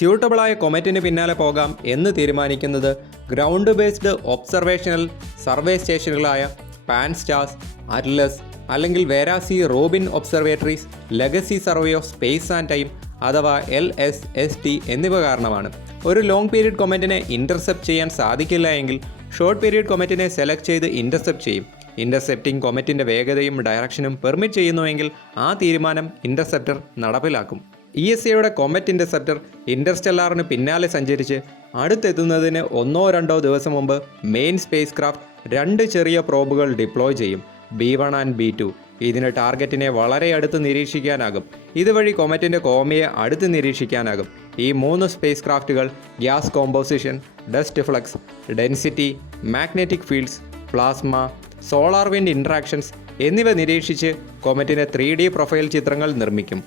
സ്യൂട്ടബിളായ കൊമറ്റിന് പിന്നാലെ പോകാം എന്ന് തീരുമാനിക്കുന്നത് ഗ്രൗണ്ട് ബേസ്ഡ് ഒബ്സർവേഷണൽ സർവേ സ്റ്റേഷനുകളായ പാൻസ്റ്റാസ്, അറ്റ്ലസ് അല്ലെങ്കിൽ Vera C Rubin observatories, legacy survey of space and time അഥവാ LSST എന്നിവ കാരണമാണ്. ഒരു ലോങ് പീരീഡ് കൊമറ്റിനെ ഇൻ്റർസെപ്റ്റ് ചെയ്യാൻ സാധിക്കില്ല എങ്കിൽ ഷോർട്ട് പീരീഡ് കൊമറ്റിനെ സെലക്ട് ചെയ്ത് ഇൻ്റർസെപ്റ്റ് ചെയ്യും. ഇൻ്റർസെപ്റ്റിംഗ് കൊമറ്റിൻ്റെ വേഗതയും ഡയറക്ഷനും പെർമിറ്റ് ചെയ്യുന്നുവെങ്കിൽ ആ തീരുമാനം ഇൻ്റർസെപ്റ്റർ നടപ്പിലാക്കും. ESAയുടെ കൊമറ്റ് ഇൻ്റർസെപ്റ്റർ ഇൻ്റർസ്റ്റെല്ലാറിന് പിന്നാലെ സഞ്ചരിച്ച് അടുത്തെത്തുന്നതിന് 1-2 ദിവസം മുമ്പ് മെയിൻ സ്പേസ് ക്രാഫ്റ്റ് 2 ചെറിയ പ്രോബുകൾ ഡിപ്ലോയ് ചെയ്യും, B1 ആൻഡ് B2. ഇതിന് ടാർഗറ്റിനെ വളരെ അടുത്ത് നിരീക്ഷിക്കാനാകും. ഇതുവഴി കൊമറ്റിൻ്റെ കോമയെ അടുത്ത് നിരീക്ഷിക്കാനാകും. ഈ 3 സ്പേസ് ക്രാഫ്റ്റുകൾ gas composition, dust flux, density, magnetic fields, plasma, solar wind interactions എന്നിവ നിരീക്ഷിച്ച് കൊമറ്റിൻ്റെ 3D പ്രൊഫൈൽ ചിത്രങ്ങൾ നിർമ്മിക്കും.